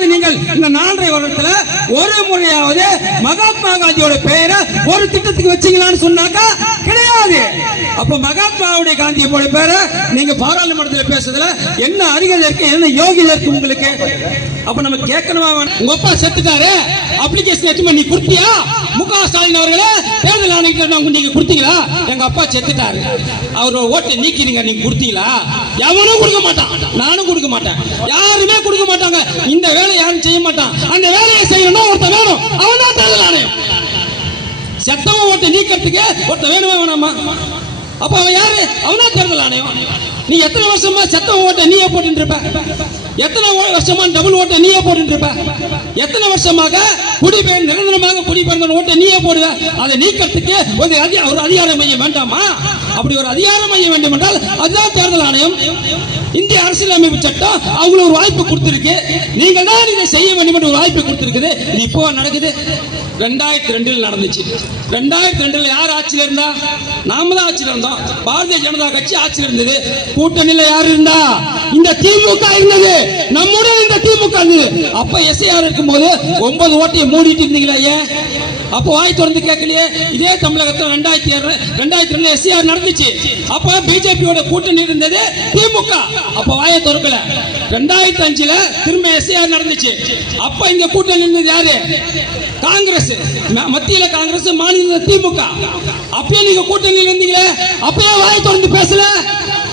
என்றாவது நீங்கள் இந்த 4.5 வருடத்துல ஒரு முறையாவது மகாத்மா காந்தியோட பெயரை ஒரு திட்டத்துக்கு வச்சீங்களான்னு சொன்னாக்கா கிடையாது. அப்ப மகாத்மாவுடைய காந்தியோட பேரை நீங்க பாராளுமன்றத்தில் பேசுறதுல என்ன அறிகை இருக்கு, என்ன யோகியம் இருக்கு உங்களுக்கு? அப்ப நம்ம கேட்கணுமா? உங்க அப்பா செத்துட்டாரு, அப்ளிகேஷன் எடுத்து நீ கொடுத்தியா? முக ஸ்டாலின் அவர்களே தேர்தல் ஆணையத்தில் நீங்க கொடுத்தீங்களா? எங்க அப்பா செத்துட்டாரு, அவரோட ஓட்டை நீக்கினீங்க, நீங்க கொடுத்தீங்களா? எவனும் கொடுக்க மாட்டான், நானும் கொடுக்க மாட்டேன், யாருமே கொடுக்க மாட்டாங்க. இந்த வேலை யாரும் செய்ய மாட்டான். அந்த வேலையை செய்யணும் ஒருத்தன் வேணும், அவன் தான் தேர்தல் ஆணையம். செத்தவன் ஓட்டை நீக்கிறதுக்கு ஒருத்தன் வேணுமா வேணாமா? அப்ப அவன் யாரு? அவனா தேர்தல் ஆணையம். நீ எத்தனை வருஷமா செத்தவன் ஓட்டை நீயே போட்டு இருப்ப? எத்தனை வருஷமா டபுள் ஓட்டை நீயே போட்டு இருப்ப? எத்தனை வருஷமாக குடிபெயர் நிரந்தரமாக குடிபெயர்ந்த ஓட்டை நீயே போடுவ? அதை நீக்கிறதுக்கு ஒரு அதிகார மையம் வேண்டாமா? அப்படி ஒரு அதிகார மையம் வேண்டும் என்றால் அதுதான் தேர்தல் ஆணையம். இந்திய அரசியலமைப்பு சட்டம் அவங்களுக்கு ஒரு வாய்ப்பு கொடுத்திருக்கு. நீங்கள் தான் இதை செய்ய வேண்டும் என்று ஒரு வாய்ப்பு கொடுத்திருக்குது. இது இப்போ நடக்குது. 2002 நடந்துச்சு. 2002 யார் ஆட்சியில் இருந்தா? நாம தான் ஆட்சியில் இருந்தோம். பாரதிய ஜனதா கட்சி ஆட்சியில் இருந்தது. கூட்டணியில யார் இருந்தா? இந்த திமுக இருந்தது. நம்முடன் இந்த திமுக இருந்தது. அப்ப எஸ்ஐஆர் இருக்கும்போது 9 ஓட்டையை மூடிட்டு இருந்தீங்களா? ஏன் அப்ப வாய் திறந்து கேட்கலையே? இதே தமிழகத்தில் 2002 எஸ்ஐஆர் நடந்துச்சு. அப்ப பிஜேபியோட கூட்டணி இருந்தது திமுக. அப்ப வாயை திறக்கல. 2005 திரும்ப எஸ்ஐஆர் நடந்துச்சு. அப்ப இங்க கூட்டணி இருந்தது யாரு? காங்கிரஸ். மத்தியில காங்கிரஸ், மாநில திமுக. அப்பயே நீங்க கூட்டணியில் இருந்தீங்களே, அப்பயே வாயை திறந்து பேசல.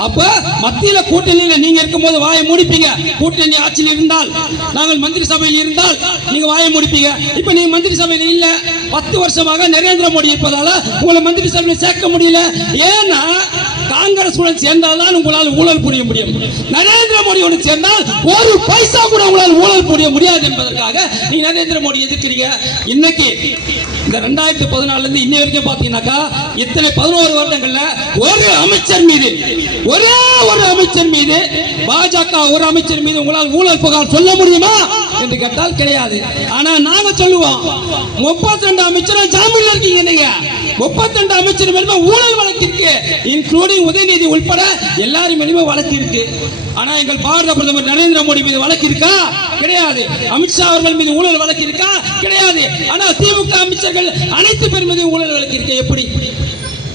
அப்ப மத்தியில கூட்டணியில நீங்க இருக்கும்போது வாயை முடிப்பீங்க. கூட்டணி ஆட்சியில் இருந்தால், நாங்கள் மந்திரி சபையில் இருந்தால் நீங்க வாயை முடிப்பீங்க. இப்ப நீங்க மந்திரி சபையில் இல்ல. 10 வருஷமாக நரேந்திர மோடி இருப்பதால உங்களை மந்திரி சபையில் சேர்க்க முடியல. ஏன்னா காங்கிரஸ் உடன் சேர்ந்தால்தான் உங்களால் ஊழல் புரிய முடியும். நரேந்திர மோடியோடு சேர்ந்தால் ஒரு பைசா கூட உங்களால் ஊழல் புரிய முடியாது என்பதற்காக நீங்க நரேந்திர மோடி எதிர்க்கிறீங்க. இன்னைக்கு இந்த 2014 இருந்து இன்னை வரைக்கும் பாத்தீங்கன்னாக்கா இத்தனை 11 வருடங்கள்ல ஒரு அமைச்சர் மீது, ஒரே ஒரு அமைச்சர் மீது, பாஜக ஒரு அமைச்சர் மீது உங்களால் ஊழல் புகார் சொல்ல முடியுமா என்று கேட்டால் கிடையாது. ஆனா நாங்க சொல்லுவோம், 32 அமைச்சர் ஜாமீன்ல இருக்கீங்க. நீங்க 32 அமைச்சர் மேலுமே ஊழல் வழக்கு இருக்கு, இன்க்ளூடிங் உதயநிதி உட்பட எல்லாரும் மேலுமே வழக்கு இருக்கு. ஆனா எங்கள் பாரத பிரதமர் நரேந்திர மோடி மீது வழக்கு இருக்கா? கிடையாது. அமித்ஷா அவர்கள் மீது ஊழல் வழக்கு இருக்கா? கிடையாது. ஆனா திமுக அமைச்சர்கள் அனைத்து பேர் மீது ஊழல் வழக்கு இருக்கு. எப்படி?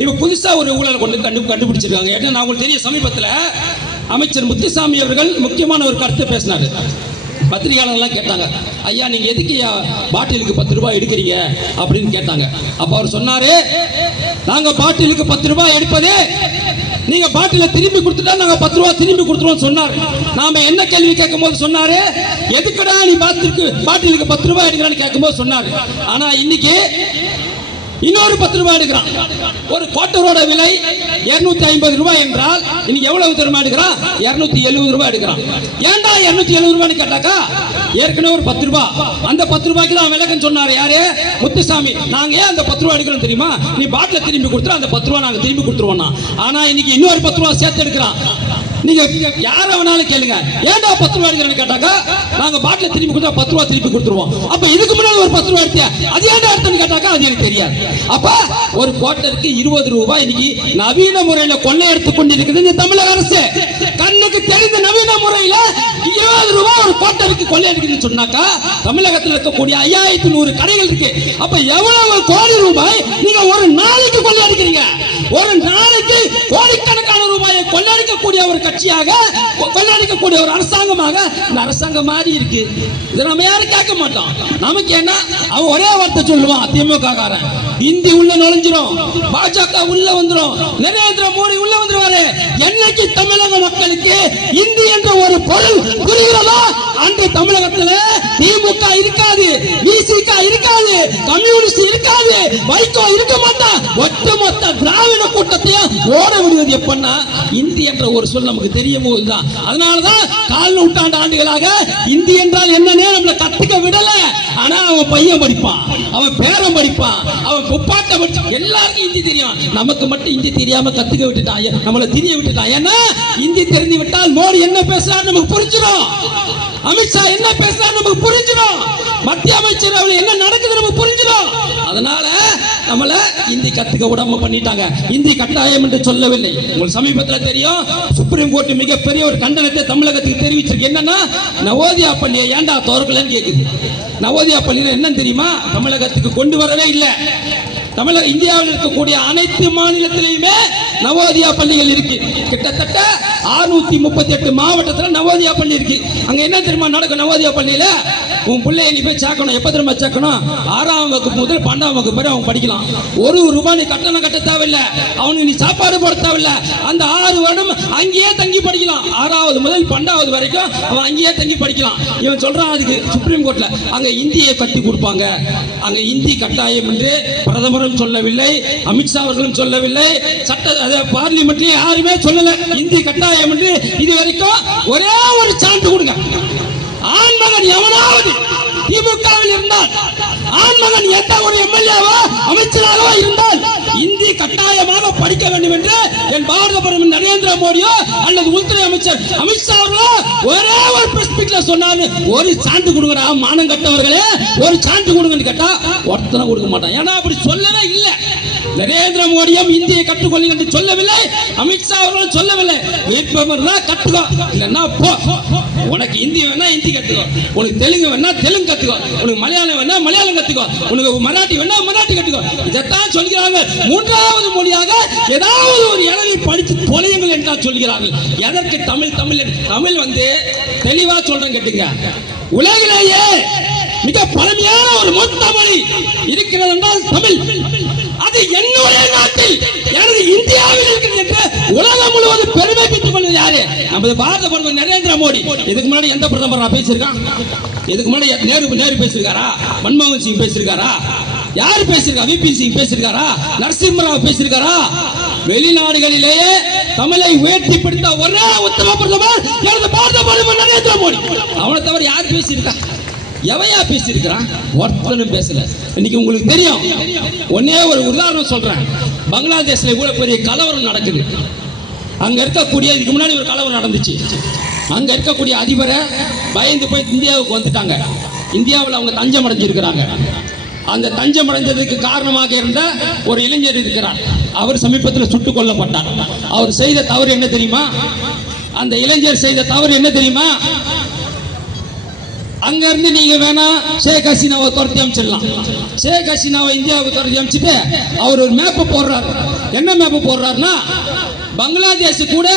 இப்ப புதுசா ஒரு ஊழல் கண்டுபிடிச்சிருக்காங்க. ஏன்னா நான் உங்களுக்கு தெரிய, சமீபத்தில் அமைச்சர் முத்துசாமி அவர்கள் முக்கியமான ஒரு கருத்தை பேசினாரு. பத்திரிகையாளர்லாம் கேட்டாங்க, ஐயா நீங்க எதுக்கு பாட்டிலுக்கு 10 ரூபாய் எடுக்கிறீங்க அப்படின்னு கேட்டாங்க. அப்ப அவர் சொன்னாரு, நாங்க பாட்டிலுக்கு 10 ரூபாய் எடுப்பதே நீங்க பாட்டில திரும்பி கொடுத்துட்டா நாங்க 10 ரூபாய் திரும்பி கொடுத்துருவோம் சொன்னார். நாம என்ன கேள்வி கேட்கும் போது சொன்னாரு, எதுக்குடா நீ பாட்டிலுக்கு 10 ரூபாய் எடுக்கிறான்னு கேட்கும் போது சொன்னாரு. ஆனா இன்னைக்கு இன்னொரு 10 ரூபாய் எடுக்கிறான். ஒரு குவார்ட்டரோட விலை 250 ரூபாய் என்றால் இன்னைக்கு எவ்வளவு தெரியுமா எடுக்கிறான்? 270 ரூபாய் எடுக்கிறான். ஏன்டா 270 ரூபாய்னு கேட்டாக்கா, ஏற்கனவே ஒரு 10 ரூபாய், அந்த 10 ரூபாய்க்கு தான் விலகன்னு சொன்னாரு. யாரு? முத்துசாமி. நாங்க ஏன் அந்த 10 ரூபாய் எடுக்கிறோம் தெரியுமா? நீ பாட்டில திரும்பி கொடுத்துரு, அந்த 10 ரூபாய் நாங்க திரும்பி கொடுத்துருவோம். ஆனா இன்னைக்கு இன்னொரு 10 ரூபாய் சேர்த்து எடுக்கிறான். நீங்க யார வேணாலும் கேளுங்க, ஏன்டா 10 ரூபாய் எடுக்கிறேன்னு கேட்டாக்கா, நாங்க பாட்டில திரும்பி கொடுத்தா 10 ரூபாய் திருப்பி கொடுத்துருவோம். அப்ப இதுக்கு முன்னாடி ஒரு 10 ரூபாய் எடுத்தியா, அது ஏன்டா எடுத்தேன்னு கேட்டாக்கா அது எனக்கு தெரியாது. அப்ப ஒரு குவார்ட்டருக்கு 20 ரூபாய் இன்னைக்கு நவீன முறையில கொள்ளையடித்துக் கொண்டிருக்குது இந்த தமிழக அரசு. கண்ணுக்கு தெரிந்த நவீன முறையில 20 ரூபாய் ஒரு குவார்ட்டருக்கு கொள்ளையடிக்குதுன்னு சொன்னாக்கா, தமிழகத்தில் இருக்கக்கூடிய 5100 கடைகள் இருக்கு. அப்ப எவ்வளவு கோடி ரூபாய் நீங்க ஒரு நாளைக்கு கொள்ளையடிக்கிறீங்க? ஒரு நாளைக்கு கோடிக்கணக்கான ரூபாயை கொள்ளையடிக்கக்கூடிய ஒரு கட்சியாக, கொள்ளையடிக்கக்கூடிய ஒரு அரசாங்கமாக இந்த அரசாங்கம் மாறி இருக்கு. இதை நம்ம யாரும் கேட்க மாட்டோம். நமக்கு என்ன, அவன் ஒரே வார்த்தை சொல்லுவான், திமுக காரன், இந்தி உள்ள நுழைஞ்சிரும், பாஜக உள்ள வந்துரும், நரேந்திர மோடி உள்ள வந்துருவாரு. என்னைக்கு தமிழக மக்களுக்கு இந்தி என்ற ஒரு பொருள் புரிகிறதோ அன்று தமிழகத்தில் திமுக இருக்காது, விசிக இருக்காது, கம்யூனிஸ்ட் இருக்காது, வைகோ இருக்க மாட்டான். ஒட்டுமொத்த திராவிட கூட்டத்தையும் ஓட விடுவது எப்பன்னா இந்தி என்ற ஒரு சொல் நமக்கு தெரியும் போதுதான். அதனாலதான் 4 நூற்றாண்டு ஆண்டுகளாக இந்தி என்றால் என்னன்னே நம்மளை கத்துக்க விடல. ஆனா அவன் பையன் படிப்பான், அவன் பேரன் படிப்பான், அவன் முப்பாட்ட படிப்பான், எல்லாருக்கும் இந்தி தெரியும். நமக்கு மட்டும் இந்தி தெரியாம கத்துக்க விட்டுட்டான், நம்மளை தெரிய விட்டுட்டான். ஏன்னா இந்தி தெரிந்து விட்டால் மோடி என்ன பேசுறாரு நமக்கு புரிஞ்சிடும், அமித்ஷா என்ன பேசுறாரு நமக்கு புரிஞ்சிடும், மத்திய அமைச்சர் அவர்கள் என்ன நடக்குது நமக்கு புரிஞ்சிடும். அதனால நம்மள இந்தி கத்துக்க விடாம பண்ணிட்டாங்க. இந்தி கட்டாயம் என்று சொல்லவில்லை. உங்களுக்கு சமீபத்தில் தெரியும், சுப்ரீம் கோர்ட் மிகப்பெரிய ஒரு கண்டனத்தை தமிழகத்துக்கு தெரிவிச்சிருக்கு. என்னன்னா, நவோதயா பள்ளியை ஏண்டா திறக்கலன்னு கேக்குது. நவோதயா பள்ளியில என்னன்னு தெரியுமா? தமிழகத்துக்கு கொண்டு வரவே இல்லை. தமிழக இந்தியாவில் இருக்கக்கூடிய அனைத்து மாநிலத்திலையுமே நவோதயா பள்ளிகள் இருக்கு. கிட்டத்தட்ட 638 மாவட்டத்தில் நவோதயா பள்ளி இருக்கு. அங்க என்ன தெரியுமா நடக்கும்? நவோதயா பள்ளியில உன் பிள்ளைய நீ போய் சேர்க்கணும். எப்ப தெரியுமா சேர்க்கணும்? 6ஆம் வகுப்பு முதல் 12ஆம் வகுப்பு வரை அவன் படிக்கலாம். ₹1 நீ கட்டணம் கட்ட தேவையில்லை. அவனுக்கு நீ சாப்பாடு போட தேவையில்லை. அந்த 6 வருடம் அங்கேயே தங்கி படிக்கலாம். 6வது முதல் 12வது வரைக்கும் அவன் அங்கேயே தங்கி படிக்கலாம். இவன் சொல்றான் அதுக்கு சுப்ரீம் கோர்ட்ல அங்க இந்தியை கட்டி கொடுப்பாங்க. அங்க இந்தி கட்டாயம் என்று பிரதமரும் சொல்லவில்லை, அமித்ஷா அவர்களும் சொல்லவில்லை, சட்ட பார்லிமெண்ட்லயே யாருமே சொல்லல இந்தி கட்டாயம் என்று. இது வரைக்கும் ஒரே ஒரு சான்று கொடுங்க. ஆண்மகன் எவனாவது திமுகவில் இருந்தால், ஆண்மகன் எந்த ஒரு எம்எல்ஏவோ அமைச்சராகவோ இருந்தால் இந்தி கட்டாயமாக படிக்க வேண்டும் என்று என் பாரத பிரதமர் நரேந்திர மோடியோ அல்லது உள்துறை அமைச்சர் அமித்ஷா அவர்களோ ஒரே ஒரு பிரஸ் மீட்ல சொன்னாரு, ஒரு சான்று கொடுங்கடா மானம் கட்டவர்களே, ஒரு சான்று கொடுங்கன்னு கேட்டா ஒருத்தனை கொடுக்க மாட்டான். ஏன்னா அப்படி சொல்லவே இல்லை. நரேந்திர மோடியும் இந்தியை கற்றுக்கொள்ளுங்க என்று சொல்லவில்லை, அமித்ஷா அவர்களும் சொல்லவில்லை. விருப்பம் கற்றுக்கோ, இல்லைன்னா போ. உனக்கு இந்தி வேணா இந்தி கத்துக்கோ, உனக்கு தெலுங்கு வேணா தெலுங்கு கத்துக்கோ, உனக்கு மலையாளம் வேணா மலையாளம் கத்துக்கோ, உனக்கு மராட்டி வேணா மராட்டி கத்துக்கோ. இதைத்தான் சொல்கிறாங்க. 3வது மொழியாக ஏதாவது ஒரு இளவை படித்து தொலையுங்கள் என்றால் சொல்கிறார்கள். எதற்கு தமிழ்? தமிழ் வந்து தெளிவா சொல்றேன் கேட்டுங்க. உலகிலேயே மிக பழமையான ஒரு மொத்த மொழி இருக்கிறது என்றால் தமிழ். அது என்னுடைய நாட்டில், எனது இந்தியாவில் இருக்கிறது என்று உலகம் முழுவதும் பெருமை பெற்றுக் கொள்வது யாரு? நமது பாரத பிரதமர் நரேந்திர மோடி. இதுக்கு முன்னாடி எந்த பிரதமர் பேசியிருக்கான்? இதுக்கு முன்னாடி நேரு பேசியிருக்காரா? மன்மோகன் சிங் பேசியிருக்காரா? யார் பேசியிருக்கா? விபி சிங் பேசியிருக்காரா? நரசிம்மராவ் பேசியிருக்காரா? வெளிநாடுகளிலேயே தமிழை உயர்த்தி பிடித்த ஒரே உத்தம பிரதமர் எனது பாரத பிரதமர் நரேந்திர மோடி. அவனை தவிர யார் பேசியிருக்கா? எவையா பேசியிருக்கிறான்? ஒருத்தனும் பேசல. இன்னைக்கு உங்களுக்கு தெரியும், ஒன்னே ஒரு உதாரணம் சொல்றேன். பங்களாதேஷ்ல கூட பெரிய கலவரம் நடக்குது. அங்க இருக்கக்கூடிய, இதுக்கு முன்னாடி ஒரு கலவரம் நடந்துச்சு. அங்க இருக்கக்கூடிய அதிபரை பயந்து போய் இந்தியாவுக்கு வந்துட்டாங்க. இந்தியாவில் அவங்க தஞ்சம் அடைஞ்சிருக்கிறாங்க. அந்த தஞ்சம் அடைந்ததுக்கு காரணமாக இருந்த ஒரு இளைஞர் இருக்கிறார். அவர் சமீபத்தில் சுட்டுக் கொல்லப்பட்டார். அவர் செய்த தவறு என்ன தெரியுமா? அந்த இளைஞர் செய்த தவறு என்ன தெரியுமா? அங்க இருந்து நீங்க வேணா ஷேக் ஹசீனாவை துரத்தி அமைச்சிடலாம். ஷேக் ஹசீனாவை இந்தியாவுக்கு துரத்தி அமைச்சிட்டு அவர் ஒரு மேப்பை போடுறாரு. என்ன மேப்பு போடுறாருன்னா, பங்களாதேஷ் கூட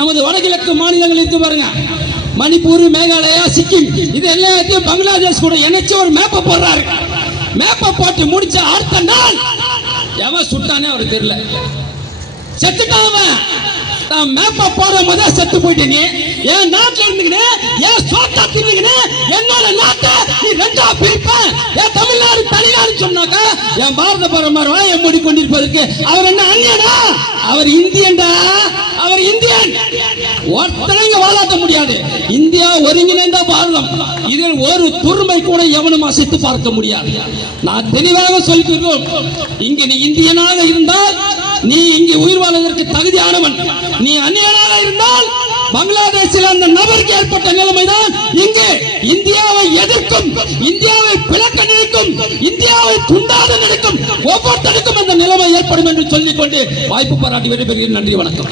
நமது வடகிழக்கு மாநிலங்கள் இருக்கு பாருங்க, மணிப்பூர், மேகாலயா, சிக்கிம், இது எல்லாத்தையும் பங்களாதேஷ் கூட இணைச்சு ஒரு மேப்பை போடுறாரு. மேப்பை போட்டு முடிச்ச அடுத்த நாள் எவன் சுட்டானே அவருக்கு தெரியல, செத்துட்டான். நான் மேப்பை போடும் போதே செத்து போயிட்டேனே. என் நாட்டில் இருந்துக்கினே, என் சோட்டா தின்னுக்கினே என்னோட நாட்டை நீ ரெண்டா பிரிப்ப. என் தமிழ்நாடு தனிநாடு சொன்னாக்கா என் பாரத பிரதமர் வாயை மூடிக்கொண்டிருப்பதற்கு அவர் என்ன அந்நியனா? அவர் இந்தியன்டா, அவர் இந்தியன். ஒருத்தனைங்க வாழாட்ட முடியாது. இந்தியா ஒருங்கிணைந்த பாரதம். இதில் ஒரு துருமை கூட எவனும் அசைத்து பார்க்க முடியாது. நான் தெளிவாக சொல்கிறோம், இங்கு நீ இந்தியனாக இருந்தால் நீ இங்கே உயிர் வாழ்வதற்கு தகுதியானவன். நீ அந்நியனாக இருந்தால் பங்களாதேஷில் அந்த நபருக்கு ஏற்பட்ட நிலைமைதான் இங்கே இந்தியாவை எதிர்க்கும், இந்தியாவை பிளக்க நினைக்கும், இந்தியாவை துண்டாத நினைக்கும் ஒவ்வொருத்தருக்கும் அந்த நிலைமை ஏற்படும் என்று சொல்லிக்கொண்டு வாய்ப்பு பாராட்டி விடைபெறுகிறேன். நன்றி, வணக்கம்.